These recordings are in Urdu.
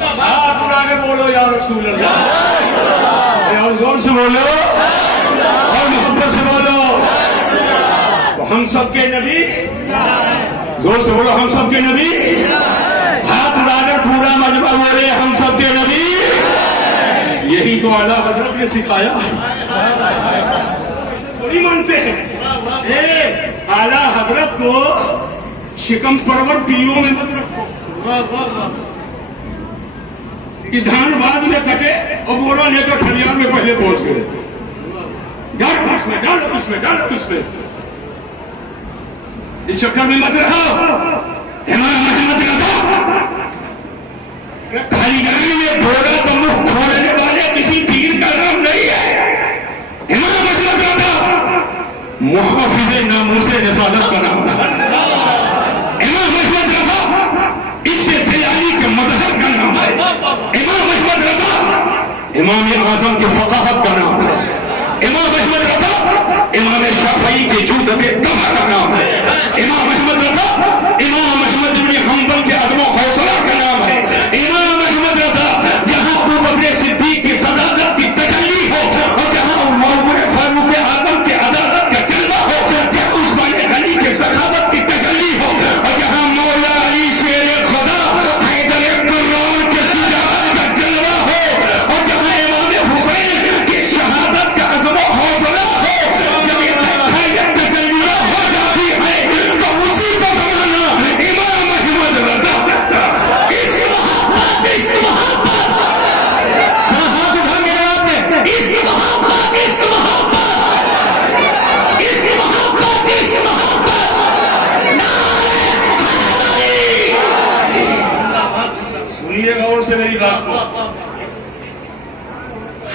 ہاتھ اٹھا کے بولو یا رسول اللہ، اور زور سے بولو اور محبت سے بولو۔ تو ہم سب کے نبی، زور سے بولو ہم سب کے نبی، ہاتھ اٹھا کر پورا مجمع بولے ہم سب کے نبی۔ یہی تو اعلیٰ حضرت نے سکھایا، تھوڑی مانتے ہیں۔ اعلیٰ حضرت کو شکم پرور پیوں میں مت رکھو کہ دھان بعد میں کٹے اور بوڑا لے کر کھلیان میں پہلے پہنچ گئے۔ ڈالو اس میں، ڈالو اس میں، ڈالو اس میں، اس چکر میں مت رہو۔ امام احمد رضا کھلیان میں گھوڑا کا منہ کھولنے والے کسی پیر کا نام نہیں ہے۔ امام احمد رضا محافظ ناموس رسالت کا نام تھا۔ امام احمد رضا اس کے تیاری کے مظہر کا نام ہے۔ امام احمد رضا امام اعظم کے فقاہت کا نام ہے۔ امام احمد رضا امام شافعی کے جود کے دمہ کا نام ہے۔ امام احمد رضا امام احمد بن حنبل کے عزم و حوصلہ کا نام ہے۔ امام احمد رضا جہاں ابو بکر صدیق کی صداقت کی تجلی ہو اور جہاں عمر فاروق اعظم کے عدالت کا جلوہ ہو، جہاں عثمان غنی کے سخاوت کی تجلی ہو اور جہاں مولا علی شیر خدا حیدر کرار کے شجاعت کا جلوہ ہو اور جہاں امام حسین کی شہادت کا عزم و حوصلہ ہو، جب یہ تجلیہ ہو جاتی ہے تو اسی کو سمجھنا امام احمد رضا۔ اس کی محبت، اس کی محبت، ہاتھ اٹھا کے جواب دیں، اس کی محبت، اس کی محبت، اس کی محبت، اس کی محبت، سنیے غور سے میری بات کو۔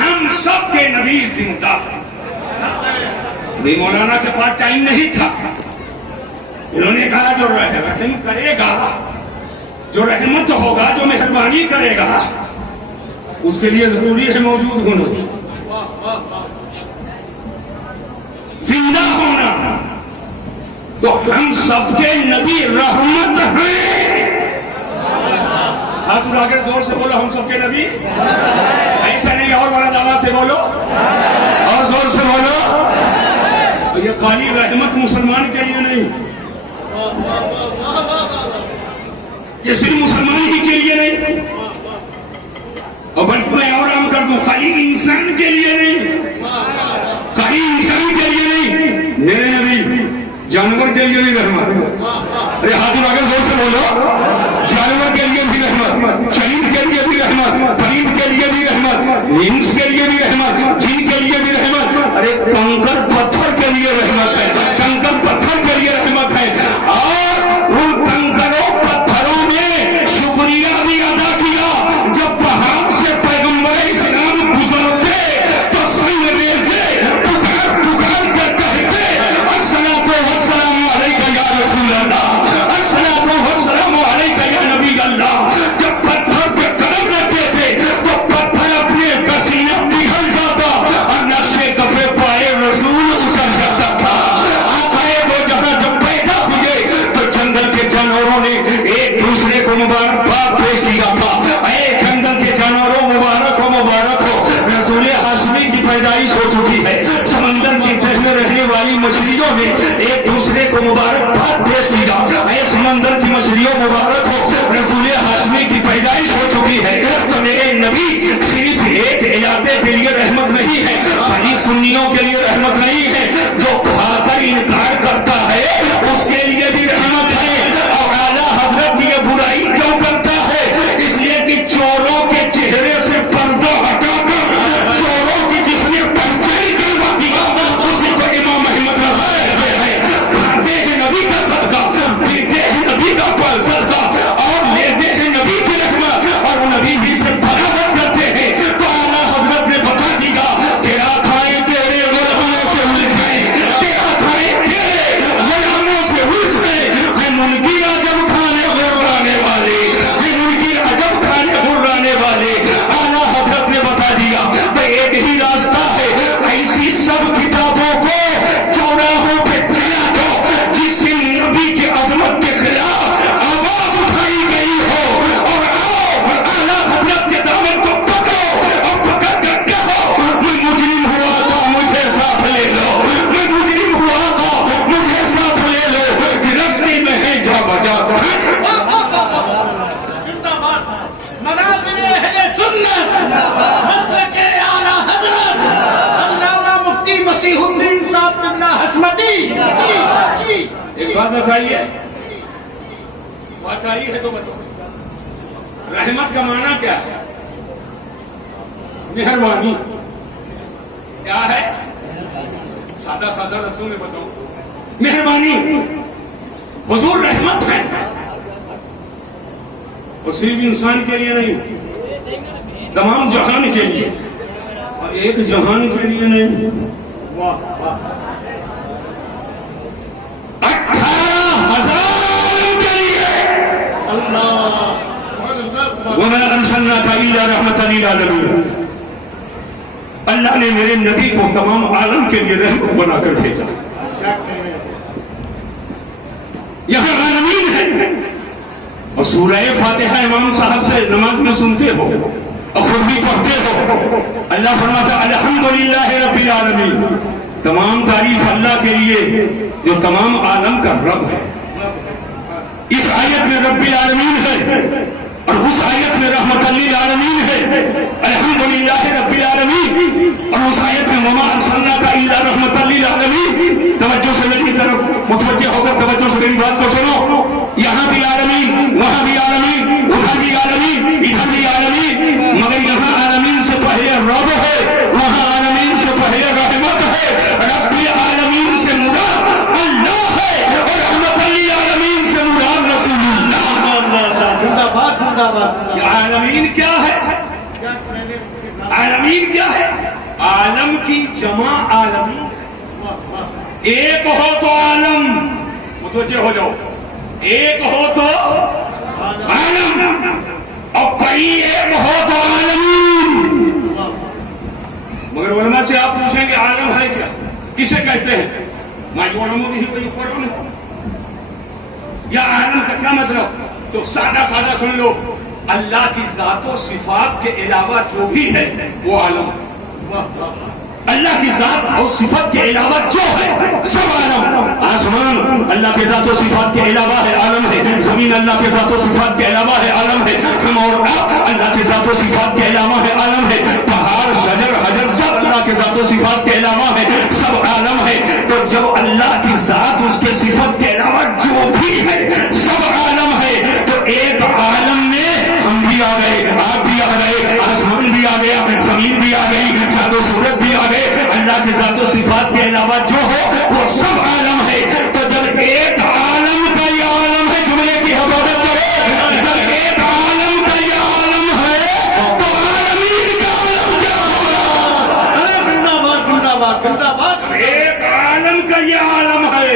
ہم سب کے نبی زندہ ہیں۔ ابھی مولانا کے پاس ٹائم نہیں تھا، انہوں نے کہا جو رحم کرے گا، جو رحمت ہوگا، جو مہربانی کرے گا، اس کے لیے ضروری ہے موجود ہونا، زندہ ہونا۔ تو ہم سب کے نبی رحمت ہیں۔ ہاتھ اٹھا کے زور سے بولو ہم سب کے نبی ایسا نہیں، اور بڑا دعویٰ سے بولو اور زور سے بولو۔ یہ خالی رحمت مسلمان کے لیے نہیں، یہ صرف مسلمان ہی کے لیے نہیں، اور بلکہ میں اور عام کر دوں، خالی انسان کے لیے نہیں، خالی انسان کے لیے نہیں، میرے نبی جانور کے لیے بھی رحمت۔ ارے ہاتھ اٹھا کر زور سے بولو، جانور کے لیے بھی رحمت، شریر کے لیے بھی رحمت، پرند کے لیے بھی رحمت، انس کے لیے بھی رحمت، جن کے لیے بھی رحمت، ارے کنکر پتھر کے لیے رحمت ہے، کنکر پتھر کے لیے رحمت ہے۔ اور ان کنکروں پتھروں نے شکریہ بھی ادا کیا جب پہاڑ سے پیغمبر اسلام گزرتے تو سنگ ریزے پکار پکار کر کہتے الصلاۃ والسلام علیک یا رسول اللہ، الصلاۃ والسلام علیک یا نبی اللہ۔ جب پتھر پہ قدم رکھتے تھے تو پتھر اپنے پسینہ پگھل جاتا اور نقشے کفے پائے رسول اتر جاتا تھا۔ آپ آئے تو جہاں جب پیدا ہوئے تو جنگل کے جانوروں نے ایک دوسرے کو مبارکباد پیش کیا تھا، اے جنگل کے جانوروں مبارک ہو، مبارک ہو، رسول ہاشمی کی پیدائش ہو چکی ہے۔ سمندر کی تہ میں رہنے والی مچھلیوں نے ایک دوسرے کو مبارکباد پیش کیا، اے سمندر کی مچھلیوں مبارک ہو، رسول ہاشمی کی پیدائش ہو چکی ہے۔ تو میرے نبی صرف ایک علاقے کے لیے رحمت نہیں ہے، خالی سنیوں کے لیے رحمت نہیں ہے، جو کھا کر انکار کرتا ہے اس کے لیے بھی رحمت ہے۔ اور اعلیٰ حضرت یہ برائی کیوں کرتا ہے؟ اس لیے کہ چوروں کے چہرے سے پردہ ہٹا کر چوروں کی جس نے پرچائی کروا دیا اسی کو امام احمد رضا کہتے ہیں۔ کھاتے ہیں نبی کا صدقہ، پیتے ہیں نبی کا صدقہ، اور لیتے ہیں نبی کی رحمت، اور نبی بھی سے بغاوت کرتے ہیں۔ تو اعلیٰ حضرت نے بتا دیا تیرا کھائے تیرے غلاموں سے الجھائے، تیرا کھائے تیرے غلاموں سے الجھائے، جا بجا مناظر اہل سنت مسلک اعلی حضرت علامہ مفتی مسیح الدین صاحب بن حشمتی. ایک بات بتائیے ہے تو بتاؤ رحمت کا معنی کیا ہے؟ مہربانی کیا ہے؟ سادہ سادہ لفظوں میں بتاؤ. مہربانی. حضور رحمت ہے اور صرف انسان کے لیے نہیں تمام جہان کے لیے اور ایک جہان کے لیے نہیں 18,000 کے لیے. وَمَا أَرْسَلْنَاكَ إِلَّا رَحْمَةً لِلْعَالَمِينَ. اللہ نے میرے نبی کو تمام عالم کے لیے رحمت بنا کر بھیجا. یہاں عالمین ہے اور سورہ فاتحہ امام صاحب سے نماز میں سنتے ہو اور خود بھی پڑھتے ہو. اللہ فرماتا الحمدللہ رب العالمین. تمام تعریف اللہ کے لیے جو تمام عالم کا رب ہے. اس آیت میں رب العالمین ہے اور اس آیت میں رحمت للعالمین ہے. الحمدللہ رب العالمین اور اس آیت میں وما ارسلناک الا رحمت للعالمین. توجہ سے میری طرف متوجہ ہو کر توجہ سے میری بات کو سنو. یہاں بھی عالمین, وہاں بھی عالمین, ادھر بھی عالمین, ادھر بھی عالمین, مگر یہاں عالمین سے پہلے رب ہے, وہاں عالمین سے پہلے رحمت ہے. رب العالمین سے مراد اللہ ہے اور رحمت للعالمین سے مراد رسول اللہ. عالمین کیا ہے؟ عالمین کیا ہے؟ عالم کی جمع عالمین. ایک ہو تو عالم, متوجہ ہو جاؤ, ایک ہو تو عالم اور کئی ایک ہو تو عالمین. مگر علماء سے آپ پوچھیں گے عالم ہے کیا, کسے کہتے ہیں؟ ما یعلم به ویفرعون. یا عالم کا کیا مطلب؟ تو سادہ سادہ سن لو, اللہ کی ذات و صفات کے علاوہ جو بھی ہے وہ عالم. اللہ کی ذات اور صفات کے علاوہ جو ہے سب عالم. آسمان اللہ کے ذات و صفات کے علاوہ ہے, عالم ہے. زمین اللہ کے ذات و صفات کے علاوہ ہے, عالم ہے. ہم اور آپ اللہ کے ذات و صفات کے علاوہ ہے, عالم ہے. پہاڑ شجر حجر سب اللہ کے ذات و صفات کے علاوہ ہے, سب عالم ہے. تو جب اللہ کی ذات اس کے صفات کے علاوہ جو بھی ہے سب عالم ہے, تو ایک عالم میں ہم بھی آ گئے, آپ بھی آ گئے, آسمان بھی آ گیا, زمین بھی آ گئی, چاند و سورج بھی آ گئے. اللہ کی ذات و صفات کے علاوہ جو ہو وہ سب عالم ہے. تو جب ایک عالم کا یہ عالم ہے, جملے کی حفاظت کرے, جب ایک عالم کا یہ عالم ہے تو عالمین کا عالم کیا ہوگا؟ ایک عالم کا یہ عالم ہے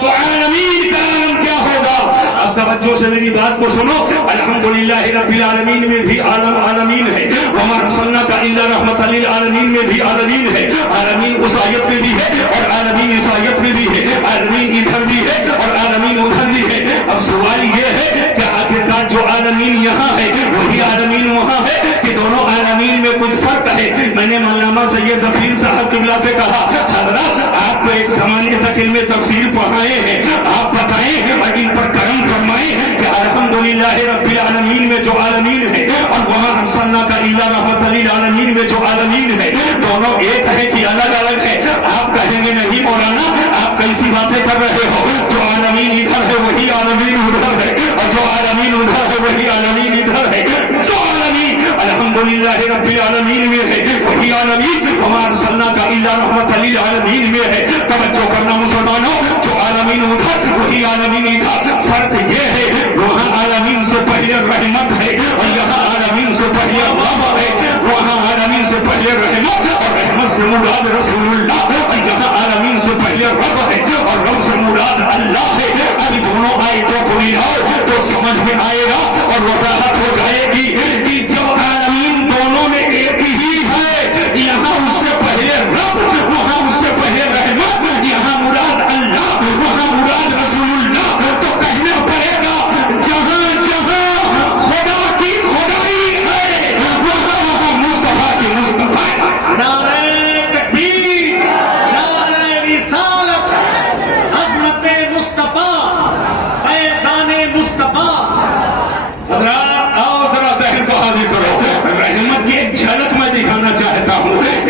تو عالمین کا عالم کیا ہوگا؟ اب توجہ سے میری بات کو سنو. الحمدللہ رب العالمین میں بھی عالم عالمین ہے. وما ارسلناک الا رحمت للعالمین میں بھی عالمین ہے. عالمین اس آیت میں بھی ہے اور عالمین اس آیت میں بھی ہے. عالمین ادھر بھی ہے اور عالمین ادھر بھی ہے. اب سوال یہ ہے کہ آخرکار جو عالمین یہاں ہے وہی عالمین وہاں ہے کہ دونوں عالمین میں کچھ فرق ہے؟ میں نے علامہ سید ظفیر صاحب قبلہ سے کہا, حضرات آپ تو ایک زمانے تک علم تفسیر پڑھائے ہیں, آپ بتائیں اور ان پر کرم فرمائیں کہ الحمدللہ رب العالمین میں جو عالمین ہے اور وہاں ارسلناک الا رحمت للعالمین میں جو عالمین ہے دونوں ایک ہے کہ الگ الگ ہے؟ آپ کہیں گے نہیں مولانا آپ کیسی باتیں کر رہے ہو, جو عالمین ادھر ہے وہی عالمین ادھر ہے اور جو عالمین ادھر ہے وہی عالمین ادھر ہے. جو عالمین الحمدللہ رب العالمین میں ہے وہی عالمین وما ارسلناک الا رحمت للعالمین میں ہے. توجہ کرنا مسلمانوں, جو عالمین ادھر وہی عالمین ادھر. فرق یہ ہے وہاں عالمین سے پہلے رحمت ہے اور یہاں عالمین سے پہلے رحمت ہے. وہاں عالمین سے پہلے رحمت اور رحمت سے مراد رسول اللہ, اور یہاں عالمین سے پہلے رب ہے اور رب سے مراد اللہ ہے. ابھی دونوں آیتوں کو ملاؤ تو سمجھ میں آئے گا اور وضاحت ہو جائے گی کہ جو عالمین دونوں میں ایک ہی ہے. یہاں اس سے پہلے رب, وہاں اس سے پہلے رحمت, یہاں مراد اللہ, وہاں مراد رسول اللہ. تو کہنا پڑے گا جہاں جہاں خدا کی خدائی ہے وہاں وہاں مصطفیٰ کی مصطفیٰ. نعرہ تکبیر, نعرہ رسالت, عظمت مصطفیٰ,